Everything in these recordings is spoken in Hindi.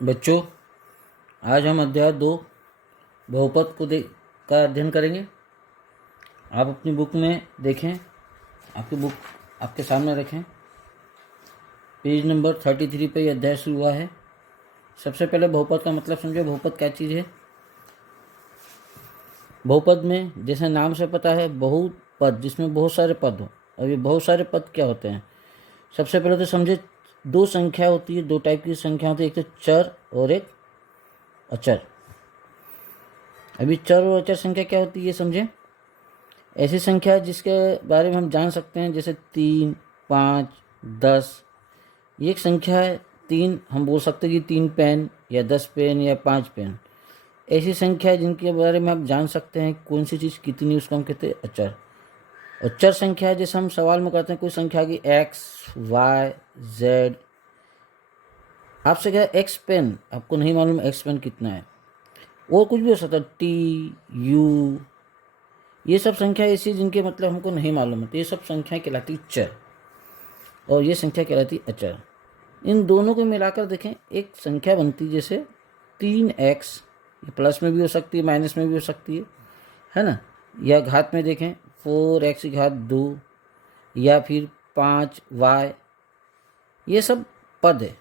बच्चों, आज हम अध्याय 2 बहुपद का अध्ययन करेंगे। आप अपनी बुक में देखें, आपकी बुक आपके सामने रखें। पेज नंबर 33 पे यह अध्याय शुरू हुआ है। सबसे पहले बहुपद का मतलब समझो। बहुपद क्या चीज़ है? बहुपद में जैसे नाम से पता है, बहुत पद, जिसमें बहुत सारे पद हो। अब ये बहुत सारे पद क्या होते हैं? सबसे पहले तो समझे, दो संख्या होती है, दो टाइप की संख्या होती है, एक तो चर और एक अचर। अभी चर और अचर संख्या क्या होती है समझे। ऐसी संख्या जिसके बारे में हम जान सकते हैं, जैसे 3, 5, 10। ये एक संख्या है। 3 हम बोल सकते हैं कि 3 पेन या 10 पेन या 5 पेन। ऐसी संख्या है जिनके बारे में आप जान सकते हैं कौन सी चीज़ कितनी, उसको हम कहते हैं अचर। और चर संख्या है जैसे हम सवाल में करते हैं कोई संख्या की x, y, z। आपसे क्या x पेन, आपको नहीं मालूम x पेन कितना है, और कुछ भी हो सकता है, t, u। ये सब संख्या ऐसी जिनके मतलब हमको नहीं मालूम है, तो ये सब संख्या कहलाती चर और ये संख्या कहलाती अचर। इन दोनों को मिलाकर देखें, एक संख्या बनती जैसे 3x, प्लस में भी हो सकती है, माइनस में भी हो सकती है ना। या घात में देखें 4x की घात 2 या फिर 5y। ये सब पद है,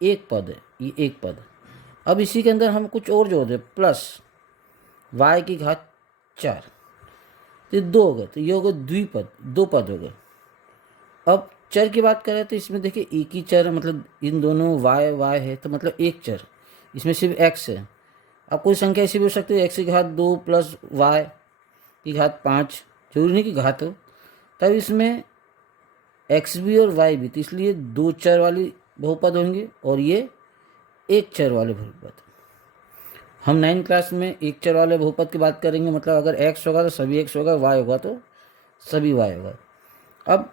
एक पद है, ये एक पद। अब इसी के अंदर हम कुछ और जोड़ दें, प्लस y की घात 4, तो 2 हो गए, तो ये हो गए द्विपद, 2 पद हो गए। अब चर की बात करें तो इसमें देखिए एक ही चर है, मतलब इन दोनों y है, तो मतलब एक चर, इसमें सिर्फ x है। अब कोई संख्या ऐसी भी हो सकती है x की घात 2 प्लस y की घात 5, जरूरी नहीं कि घात हो, तब इसमें x भी और y भी, तो इसलिए 2 चर वाली बहुपद होंगे और ये एक चर वाले बहुपद। हम 9th क्लास में एक चर वाले बहुपद की बात करेंगे, मतलब अगर x होगा तो सभी x होगा, y होगा तो सभी y होगा। अब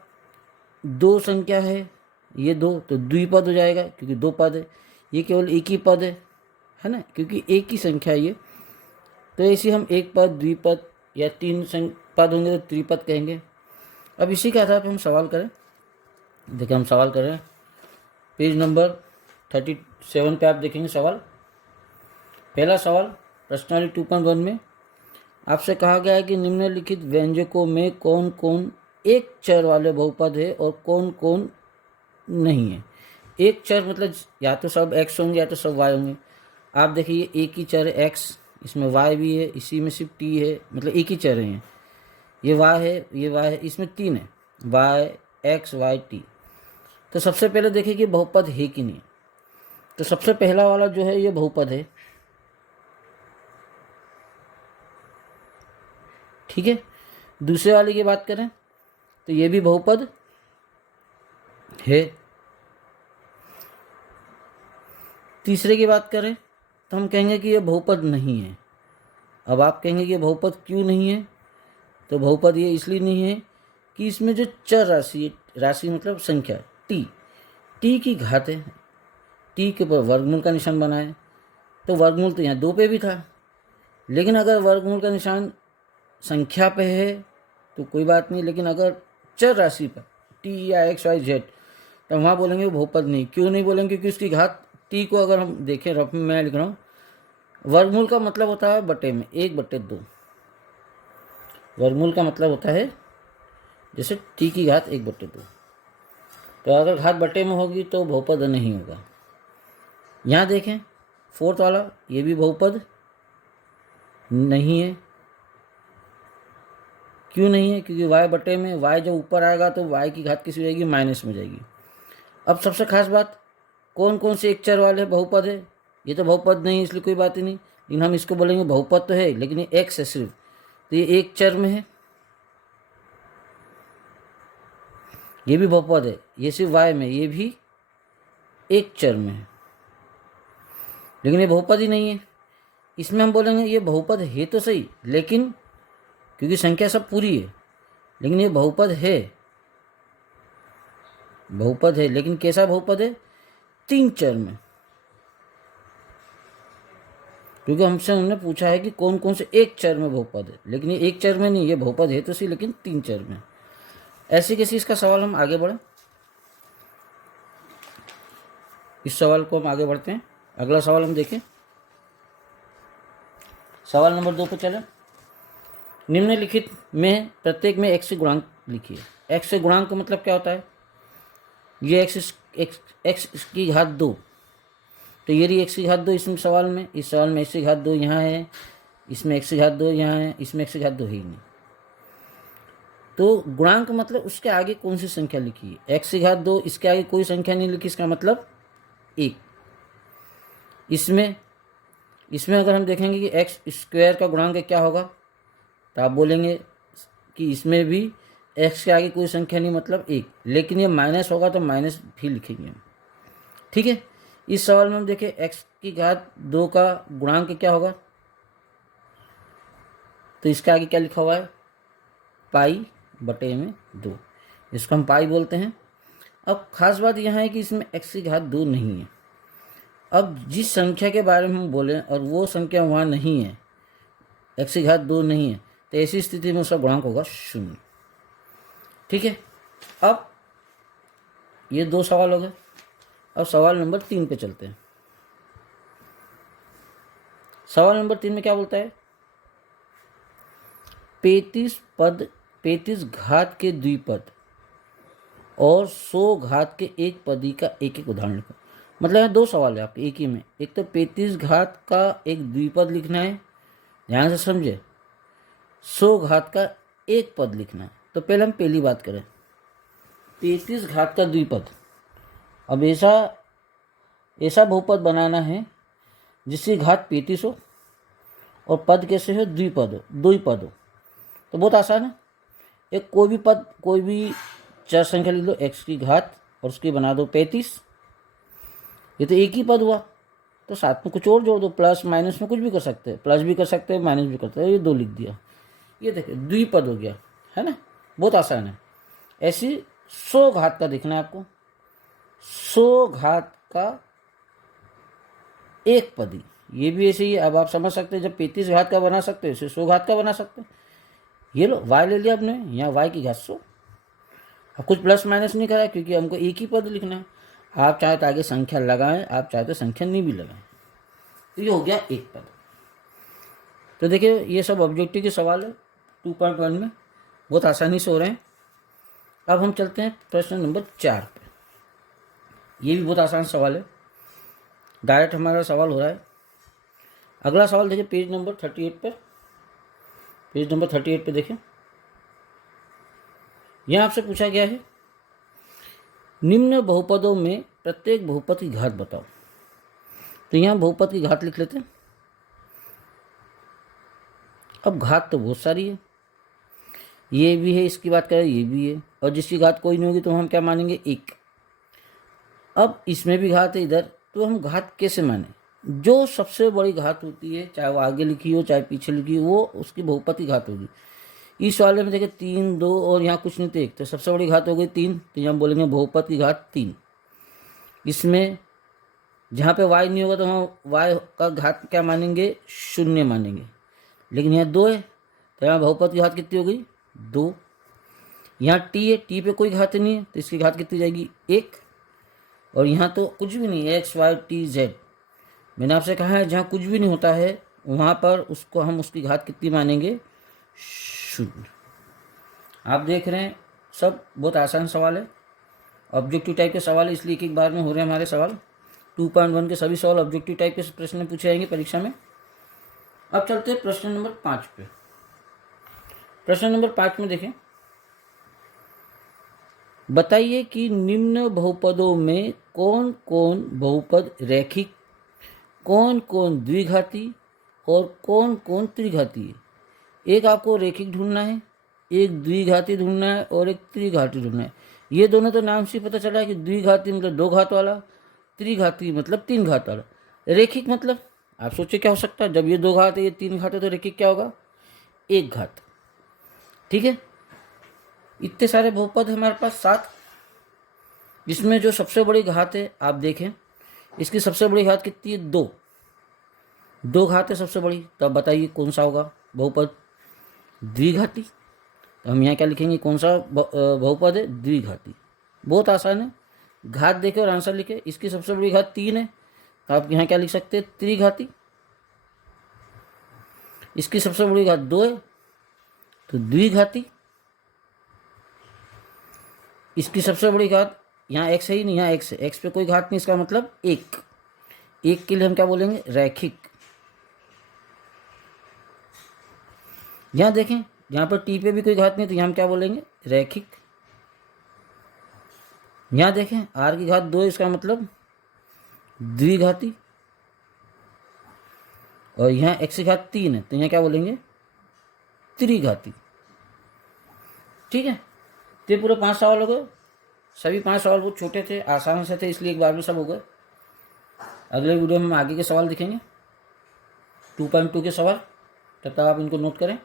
दो संख्या है, ये दो, तो द्विपद हो जाएगा क्योंकि 2 पद है। ये केवल एक ही पद है ना, क्योंकि एक ही संख्या ये। तो ऐसे हम एक पद, द्विपद या 3 पद होंगे तो त्रिपद कहेंगे। अब इसी के आधार पर हम सवाल करें। देखिए हम सवाल करें, पेज नंबर 37 पे आप देखेंगे सवाल। पहला सवाल प्रश्नावली 2.1 में आपसे कहा गया है कि निम्नलिखित व्यंजकों में कौन कौन एक चर वाले बहुपद है और कौन कौन नहीं है। एक चर मतलब या तो सब x होंगे या तो सब y होंगे। आप देखिए एक ही चर है x, इसमें y भी है, इसी में सिर्फ t है, मतलब एक ही चर है। ये y है, ये y है, इसमें 3 है, y, x, y, t। तो सबसे पहले देखिए कि बहुपद है कि नहीं। तो सबसे पहला वाला जो है ये बहुपद है, ठीक है। दूसरे वाले की बात करें तो ये भी बहुपद है। तीसरे की बात करें तो हम कहेंगे कि ये बहुपद नहीं है। अब आप कहेंगे कि ये बहुपद क्यों नहीं है, तो बहुपद ये इसलिए नहीं है कि इसमें जो चर राशि मतलब संख्या टी की घात है, टी के ऊपर वर्गमूल का निशान बना है। तो वर्गमूल तो यहाँ 2 पे भी था, लेकिन अगर वर्गमूल का निशान संख्या पे है तो कोई बात नहीं, लेकिन अगर चर राशि पर टी या एक्स वाई जेड, तो वहाँ बोलेंगे वो बहुपद नहीं। क्यों नहीं बोलेंगे? क्योंकि उसकी घात टी को अगर हम देखें, रफ में मैं लिख रहा हूँ, वर्गमूल का मतलब होता है बटे में 1/2। वर्गमूल का मतलब होता है जैसे टी की घात 1/2। तो अगर घात बटे में होगी तो बहुपद नहीं होगा। यहाँ देखें 4th वाला, ये भी बहुपद नहीं है। क्यों नहीं है? क्योंकि y बटे में y जब ऊपर आएगा तो y की घात किसी जाएगी, माइनस में जाएगी। अब सबसे खास बात, कौन कौन से एक चर वाले बहुपद है। ये तो बहुपद नहीं, इसलिए कोई बात ही नहीं, लेकिन हम इसको बोलेंगे बहुपद तो है, लेकिन ये x है सिर्फ, तो ये एक चर में है। ये भी बहुपद है, ये सिर्फ y में, ये भी एक चर में है, लेकिन ये बहुपद ही नहीं है। इसमें हम बोलेंगे ये बहुपद है तो सही, लेकिन क्योंकि संख्या सब पूरी है, लेकिन ये बहुपद है। बहुपद है, लेकिन कैसा बहुपद है? 3 चर में। क्योंकि हमसे उन्होंने पूछा है कि कौन कौन से एक चर में बहुपद है, लेकिन ये एक चर में नहीं, ये बहुपद है तो सही, लेकिन 3 चर में। ऐसे कैसे इसका सवाल हम आगे बढ़े, इस सवाल को हम आगे बढ़ते हैं। अगला सवाल हम देखें, सवाल नंबर 2 पर चले। निम्नलिखित में प्रत्येक में x से गुणांक लिखिए। x से गुणांक का मतलब क्या होता है? ये x की घात 2, तो ये रही x की घात 2 इसमें सवाल में, इस सवाल में x की घात 2 यहाँ है, इसमें x की घात 2 यहाँ है, इसमें x की घात 2 है ही नहीं। तो गुणांक मतलब उसके आगे कौन सी संख्या लिखी है? x की घात 2, इसके आगे कोई संख्या नहीं लिखी, इसका मतलब 1। इसमें अगर हम देखेंगे कि एक्स स्क्वायर का गुणांक क्या होगा, तो आप बोलेंगे कि इसमें भी एक्स के आगे कोई संख्या नहीं मतलब 1, लेकिन ये माइनस होगा तो माइनस भी लिखेंगे हम। ठीक है, इस सवाल में हम देखें एक्स की घात 2 का गुणांक क्या होगा, तो इसके आगे क्या लिखा हुआ है? पाई बटे में 2, इसको हम पाई बोलते हैं। अब खास बात यह है कि इसमें एक्स की घात 2 नहीं है। अब जिस संख्या के बारे में हम बोलें और वो संख्या वहाँ नहीं है, एक्स की घात 2 नहीं है, तो ऐसी स्थिति में उसका गुणांक होगा 0। ठीक है, अब ये 2 सवाल हो गए। अब सवाल नंबर 3 पे चलते हैं। सवाल नंबर 3 में क्या बोलता है? 35 घात के द्विपद और 100 घात के एक पदी का एक एक उदाहरण लिखो। मतलब है 2 सवाल है आपके एक ही में। एक तो 35 घात का एक द्विपद लिखना है, ध्यान से समझे, 100 घात का एक पद लिखना है। तो पहले हम पहली बात करें, 35 घात का द्विपद। अब ऐसा बहुपद बनाना है जिसकी घात 35 हो और पद कैसे हो? द्विपद हो, 2 ही पद हो। तो बहुत आसान है, एक कोई भी चार संख्या लिख लो, एक्स की घात और उसकी बना दो 35। ये तो एक ही पद हुआ, तो साथ में कुछ और जोड़ दो, प्लस माइनस में कुछ भी कर सकते हैं, प्लस भी कर सकते हैं, माइनस भी कर सकते हैं। ये 2 लिख दिया, ये देखिए द्विपद हो गया, है ना, बहुत आसान है। ऐसी 100 घात का देखना है आपको, 100 घात का एक पदी, ये भी ऐसे ही। अब आप समझ सकते हैं, जब 35 घात का बना सकते हैं, इसे 100 घात का बना सकते हैं। ये लो y ले लिया आपने, यहाँ y की घात 100। अब कुछ प्लस माइनस नहीं करा क्योंकि हमको एक ही पद लिखना है। आप चाहे तो आगे संख्या लगाएं, आप चाहे तो संख्या नहीं भी लगाएं। तो ये हो गया एक पद। तो देखिए ये सब ऑब्जेक्टिव के सवाल है 2.1 में, बहुत आसानी से हो रहे हैं। अब हम चलते हैं प्रश्न नंबर 4 पे। ये भी बहुत आसान सवाल है, डायरेक्ट हमारा सवाल हो रहा है। अगला सवाल देखिए पेज नंबर 38 पर। पेज नंबर 38 पे देखें, यहाँ आपसे पूछा गया है निम्न बहुपदों में प्रत्येक बहुपद की घात बताओ। तो यहाँ बहुपद की घात लिख लेते हैं। अब घात तो बहुत सारी है, ये भी है, इसकी बात करें ये भी है, और जिसकी घात कोई नहीं होगी तो हम क्या मानेंगे? 1। अब इसमें भी घात है इधर, तो हम घात कैसे माने? जो सबसे बड़ी घात होती है, चाहे वो आगे लिखी हो चाहे पीछे लिखी हो, वो उसकी बहुपद की घात होगी। इस वाले में देखिए 3, 2 और यहाँ कुछ नहीं थे 1, तो सबसे बड़ी घात हो गई 3, तो यहाँ बोलेंगे बहुपद की घात 3। इसमें जहाँ पे y नहीं होगा तो हम y का घात क्या मानेंगे? 0 मानेंगे। लेकिन यहाँ 2 है तो यहाँ बहुपद की घात कितनी हो गई? 2। यहाँ t है, t पे कोई घात नहीं है तो इसकी घात कितनी जाएगी? 1। और यहाँ तो कुछ भी नहीं है, x y t z। मैंने आपसे कहा है जहाँ कुछ भी नहीं होता है वहाँ पर उसको हम उसकी घात कितनी मानेंगे? 0। आप देख रहे हैं सब बहुत आसान सवाल है, ऑब्जेक्टिव टाइप के सवाल है, इसलिए एक बार में हो रहे हैं हमारे सवाल। 2.1 के सभी सवाल ऑब्जेक्टिव टाइप के प्रश्न पूछे जाएंगे परीक्षा में। अब चलते हैं प्रश्न नंबर 5 पे। प्रश्न नंबर 5 में देखें, बताइए कि निम्न बहुपदों में कौन कौन बहुपद रैखिक, कौन कौन द्विघाती और कौन कौन त्रिघाती है। एक आपको रैखिक ढूंढना है, एक द्विघाती ढूंढना है और एक त्रिघाती ढूंढना है। ये दोनों तो नाम से पता चला है कि द्विघाती मतलब 2 घात वाला, त्रिघाती मतलब 3 घात वाला। रैखिक मतलब आप सोचिए क्या हो सकता है, जब ये 2 घात है ये 3 घात है तो रैखिक क्या होगा? 1 घात। ठीक है, इतने सारे बहुपद है हमारे पास 7, जिसमें जो सबसे बड़ी घात है आप देखें, इसकी सबसे बड़ी घात कितनी है? 2। 2 घात है सबसे बड़ी, तो अब बताइए कौन सा होगा बहुपद? द्विघाती। तो हम यहाँ क्या लिखेंगे? कौन सा बहुपद है? द्विघाती। बहुत आसान है, घात देखे और आंसर लिखे। इसकी सबसे बड़ी घात 3 है तो आप यहाँ क्या लिख सकते हैं, त्रिघाती। इसकी सबसे बड़ी घात 2 है तो द्विघाती। इसकी सबसे बड़ी घात, यहाँ x है ही नहीं, यहाँ x है, x पे कोई घात नहीं, इसका मतलब 1। 1 के लिए हम क्या बोलेंगे, रैखिक। यहाँ देखें, यहाँ पर t पे भी कोई घात नहीं तो यहाँ हम क्या बोलेंगे, रैखिक। यहाँ देखें r की घात 2 है, इसका मतलब द्विघाती। और यहाँ x की घात 3 है तो यहाँ क्या बोलेंगे, त्रिघाती। ठीक है, तो ये पूरे 5 सवाल हो गए। सभी 5 सवाल बहुत छोटे थे, आसान से थे, इसलिए एक बार में सब हो गए। अगले वीडियो में हम आगे के सवाल दिखेंगे, 2.2 के सवाल। तब तक आप इनको नोट करें।